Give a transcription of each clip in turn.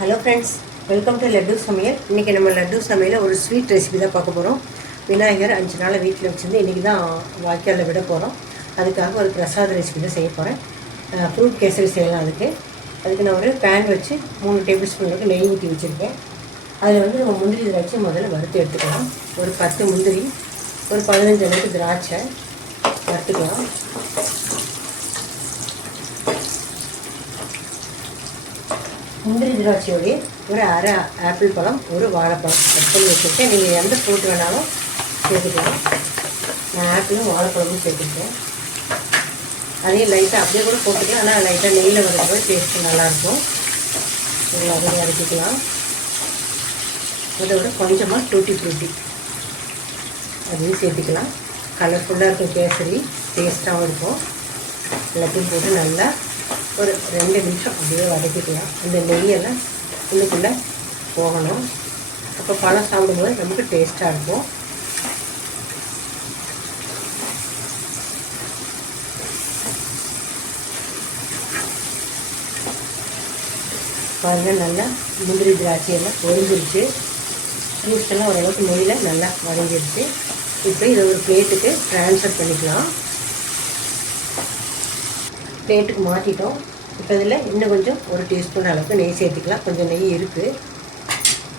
Hello friends welcome to laddu சமையல். இன்றைக்கி நம்ம லட்டு சமையலில் ஒரு ஸ்வீட் ரெசிபி தான் பார்க்க போகிறோம் விநாயகர் அஞ்சு நாள் வீட்டில் வச்சுருந்து இன்றைக்கி தான் வாய்க்காலில் விட போகிறோம் அதுக்காக ஒரு பிரசாத ரெசிபி தான் செய்ய போகிறேன் ஃப்ரூட் கேசரி செய்யலாம் அதுக்கு. அதுக்கு நான் ஒரு பேன் வச்சு மூணு டேபிள் ஸ்பூன் அளவுக்கு நெய் ஊற்றி வச்சுருக்கேன். அதில் வந்து நம்ம முந்திரி திராட்சை முதல்ல வறுத்து எடுத்துக்கலாம். ஒரு பத்து முந்திரி ஒரு பதினஞ்சு அளவுக்கு திராட்சை வறுத்துக்கலாம். முந்திரி திராட்சையோடைய ஒரு அரை ஆப்பிள் பழம் ஒரு வாழைப்பழம் கட் பண்ணி வச்சுருக்கேன் நீங்கள் எந்த ஃப்ரூட் வேணாலும் சேர்த்துக்கலாம். நான் ஆப்பிளும் வாழைப்பழமும் சேர்த்துருக்கேன் அதையும் லைட்டாக அப்படியே கூட போட்டுக்கலாம். ஆனால் லைட்டாக நெய்யில் வரும்போது டேஸ்ட்டு நல்லாயிருக்கும். இதில் அதை இறக்கிக்கலாம் அதோட கொஞ்சமாக டூட்டி ஃப்ரூட்டி அதையும் சேர்த்துக்கலாம். கலர்ஃபுல்லாக இருக்கும் கேசரி டேஸ்ட்டாகவும் இருக்கும். எல்லாத்தையும் போட்டு நல்லா ஒரு ரெண்டு நிமிஷம் அப்படியே வதக்கிக்கலாம். இந்த நெய்யெல்லாம் உள்ளுக்குள்ளே போகணும். அப்போ பழம் சாப்பிடும்போது நமக்கு டேஸ்ட்டாக இருக்கும். பாருங்கள் நல்லா முந்திரி திராட்சை எல்லாம் பொரிஞ்சிருச்சு. ஜூஸ் எல்லாம் ஓரளவுக்கு நெய்யில் நல்லா வதங்கிடுச்சு இப்போ இதை ஒரு பிளேட்டுக்கு ட்ரான்ஸ்ஃபர் பண்ணிக்கலாம். பிளேட்டுக்கு மாற்றிட்டோம் இப்போ இதில் இன்னும் கொஞ்சம் ஒரு டீஸ்பூன் அளவுக்கு நெய் சேர்த்துக்கலாம். கொஞ்சம் நெய் இருக்குது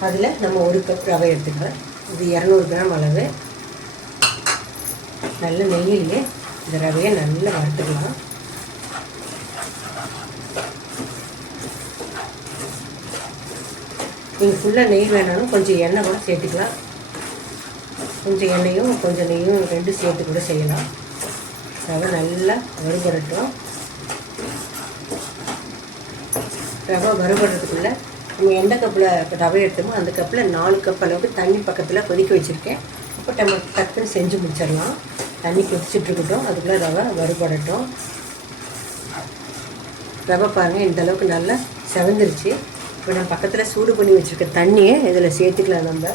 அதில் நம்ம ஒரு கப் ரவை எடுத்துக்கலாம். இது இரநூறு கிராம் அளவு. நல்ல நெய்யிலே இந்த ரவையை நல்லா வறுத்துக்கலாம். நீங்கள் ஃபுல்லாக நெய் வேணாலும் கொஞ்சம் எண்ணெய் கூட சேர்த்துக்கலாம். கொஞ்சம் எண்ணெயும் கொஞ்சம் நெய்யும் ரெண்டும் சேர்த்து கூட செய்யலாம். ரவை நல்லா வறுபடட்டும் ரவை வறுபடுறதுக்குள்ளே நம்ம எந்த கப்பில் ரவை எடுத்தோமோ அந்த கப்பில் நாலு கப் அளவுக்கு தண்ணி பக்கத்தில் கொதிக்க வச்சுருக்கேன். அப்போ நம்ம டக்குன்னு செஞ்சு முடிச்சிடலாம். தண்ணி கொதிச்சுட்ருக்கட்டும் அதுக்குள்ளே ரவை வறுபடட்டும். ரவை பாருங்கள் இந்த அளவுக்கு நல்லா செவந்துருச்சு. இப்போ நான் பக்கத்தில் சூடு பண்ணி வச்சுருக்க தண்ணியை இதில் சேர்த்துக்கலாம் நம்ம.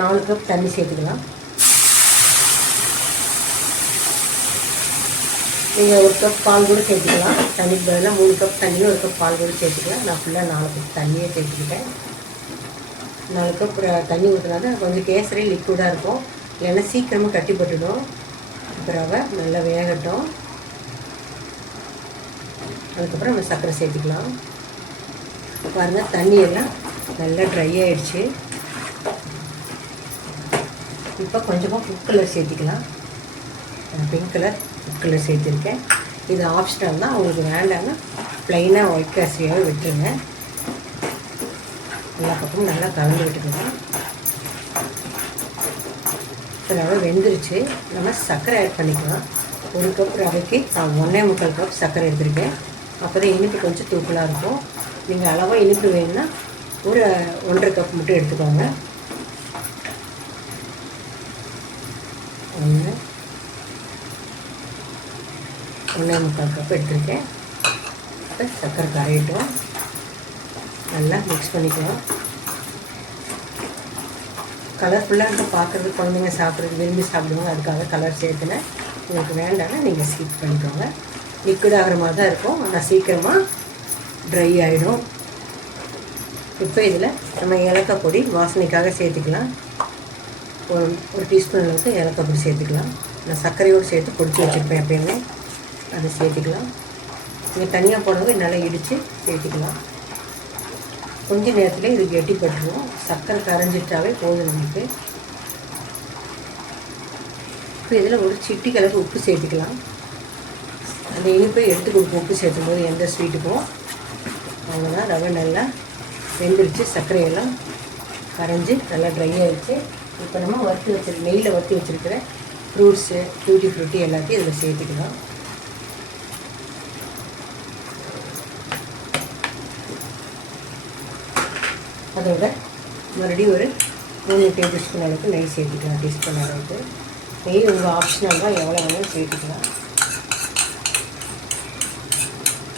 நாலு கப் தண்ணி சேர்த்துக்கலாம். நீங்கள் ஒரு கப் பால் கூட சேர்த்துக்கலாம். தண்ணிக்கு பதிலாக மூணு கப் தண்ணியில் ஒரு கப் பால் கூட சேர்த்துக்கலாம். நான் ஃபுல்லாக நாலு கப் தண்ணியே சேர்த்துக்கிட்டேன். நாலு கப் தண்ணி ஊற்றினா கொஞ்சம் கேசரி லிக்விடாக இருக்கும். இல்லைன்னா சீக்கிரமாக கட்டிப்பட்டுடும். அப்புறம் நல்லா வேகட்டும். அதுக்கப்புறம் நம்ம சர்க்கரை சேர்த்துக்கலாம். பாருங்கள் தண்ணியெல்லாம் நல்லா ட்ரை ஆகிடுச்சு இப்போ கொஞ்சமாக புக் கலர் சேர்த்துக்கலாம். பிங்க் கலர் கலர் சேர்த்துருக்கேன். இது ஆப்ஷனல் தான். உங்களுக்கு வேண்டாம்னா ப்ளைனாக ஒயிட் கேசரியாகவே விட்டுருங்க. எல்லா பக்கமும் நல்லா கலந்து விட்டுக்கலாம் இப்போ ரவை வெந்துருச்சு. நம்ம சர்க்கரை ஆட் பண்ணிக்கலாம். ஒரு கப் ரவைக்கு நான் ஒன்றே முக்கால் கப் சர்க்கரை எடுத்திருக்கேன். அப்போ தான் இனிப்பு கொஞ்சம் தூக்கலாக இருக்கும். நீங்கள் அளவாக இனிப்பு வேணும்னா ஒரு ஒன்றரை கப் மட்டும் எடுத்துக்கோங்க. ஒன்று ஒன்றே முக்கால் கப் எடுத்துருக்கேன் இப்போ சர்க்கரை கரையிட்டோம் நல்லா மிக்ஸ் பண்ணிக்கலாம் கலர்ஃபுல்லாக இருக்கும் பார்க்குறது குழந்தைங்க சாப்பிட்றது விரும்பி சாப்பிடுவாங்க. அதுக்காக கலர் சேர்த்துனேன் உங்களுக்கு வேண்டாம்னா நீங்கள் ஸ்கிப் பண்ணிக்கோங்க. லிக்விட் ஆகிற மாதிரி தான் இருக்கும். ஆனால் சீக்கிரமாக ட்ரை ஆகிடும் இப்போ இதில் நம்ம ஏலக்காய் பொடி வாசனைக்காக சேர்த்துக்கலாம். ஒரு ஒரு டீஸ்பூன் அளவுக்கு ஏலக்காய் பொடி சேர்த்துக்கலாம். நான் சர்க்கரையோடு சேர்த்து பொடிச்சு வச்சுருப்பேன் எப்பயுமே. அதை சேர்த்துக்கலாம். நீங்கள் தனியாக போனவங்க நல்லா இடித்து சேர்த்துக்கலாம். கொஞ்ச நேரத்தில் இது கெட்டிப்பட்டுருவோம் சர்க்கரை கரைஞ்சிட்டாவே போதும் நமக்கு. இப்போ இதில் ஒரு சிட்டி கலக்கு உப்பு சேர்த்துக்கலாம். அந்த இனிப்பை எடுத்து கொடுக்கும் உப்பு சேர்த்தும் போது எந்த ஸ்வீட்டுக்கும் அவ்வளோதான் ரவை நல்லா வெந்துருச்சு. சர்க்கரையெல்லாம் கரைஞ்சி நல்லா ட்ரை ஆகிடுச்சு இப்போ நம்ம வறுத்து வச்சிருக்க நெய்யில் வறுத்து வச்சுருக்கிற ஃப்ரூட்ஸு டூட்டி ஃப்ரூட்டி எல்லாத்தையும் இதில் சேர்த்துக்கலாம். அதோட மறுபடியும் ஒரு மூணு டேபிள் ஸ்பூன் அளவுக்கு நெய் சேர்த்துக்கலாம் டீஸ்பூன் அளவுக்கு. நெய் உங்கள் ஆப்ஷனல் தான் எவ்வளோ வேணாலும் சேர்த்துக்கலாம்.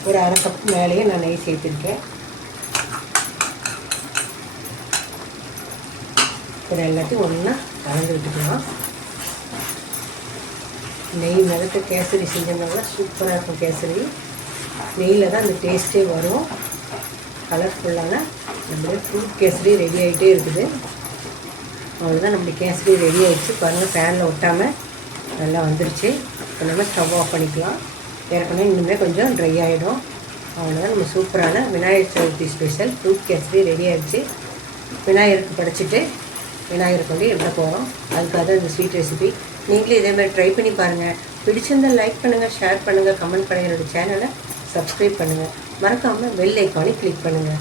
ஒரு அரை கப் மேலேயே நான் நெய் சேர்த்துருக்கேன். ஒரு எல்லாத்தையும் ஒன்றா கலந்து விட்டுக்கலாம். நெய் மிதக்க கேசரி செஞ்சோம்னா சூப்பராக இருக்கும் கேசரி. நெய்யில் தான் அந்த டேஸ்ட்டே வரும். கலர்ஃபுல்லான நம்மளுடைய ஃப்ரூட் கேசரி ரெடி ஆகிட்டே இருக்குது. அவ்வளோதான் நம்மளுடைய கேசரி ரெடி ஆகிடுச்சு பாருங்கள் ஃபேனில் ஒட்டாமல் நல்லா வந்துருச்சு. இப்போ நம்ம ஸ்டவ் ஆஃப் பண்ணிக்கலாம். ஏற்கனவே இன்னுமே கொஞ்சம் ட்ரை ஆகிடும் அவ்வளோதான் நம்ம சூப்பரான Vinayagar Chaturthi special fruit kesari ready ஆகிடுச்சு விநாயகருக்கு படைச்சிட்டு விநாயகருக்கு வந்து எப்படி போகிறோம் அதுக்காக தான் இந்த ஸ்வீட் ரெசிபி நீங்களே இதே மாதிரி ட்ரை பண்ணி பாருங்கள் பிடிச்சிருந்தால் லைக் பண்ணுங்கள் ஷேர் பண்ணுங்கள் கமெண்ட் பண்ணுங்கள் என்னோடய சேனலை சப்ஸ்கிரைப் பண்ணுங்கள் மறக்காமல் பெல் ஐக்கானை கிளிக் பண்ணுங்கள்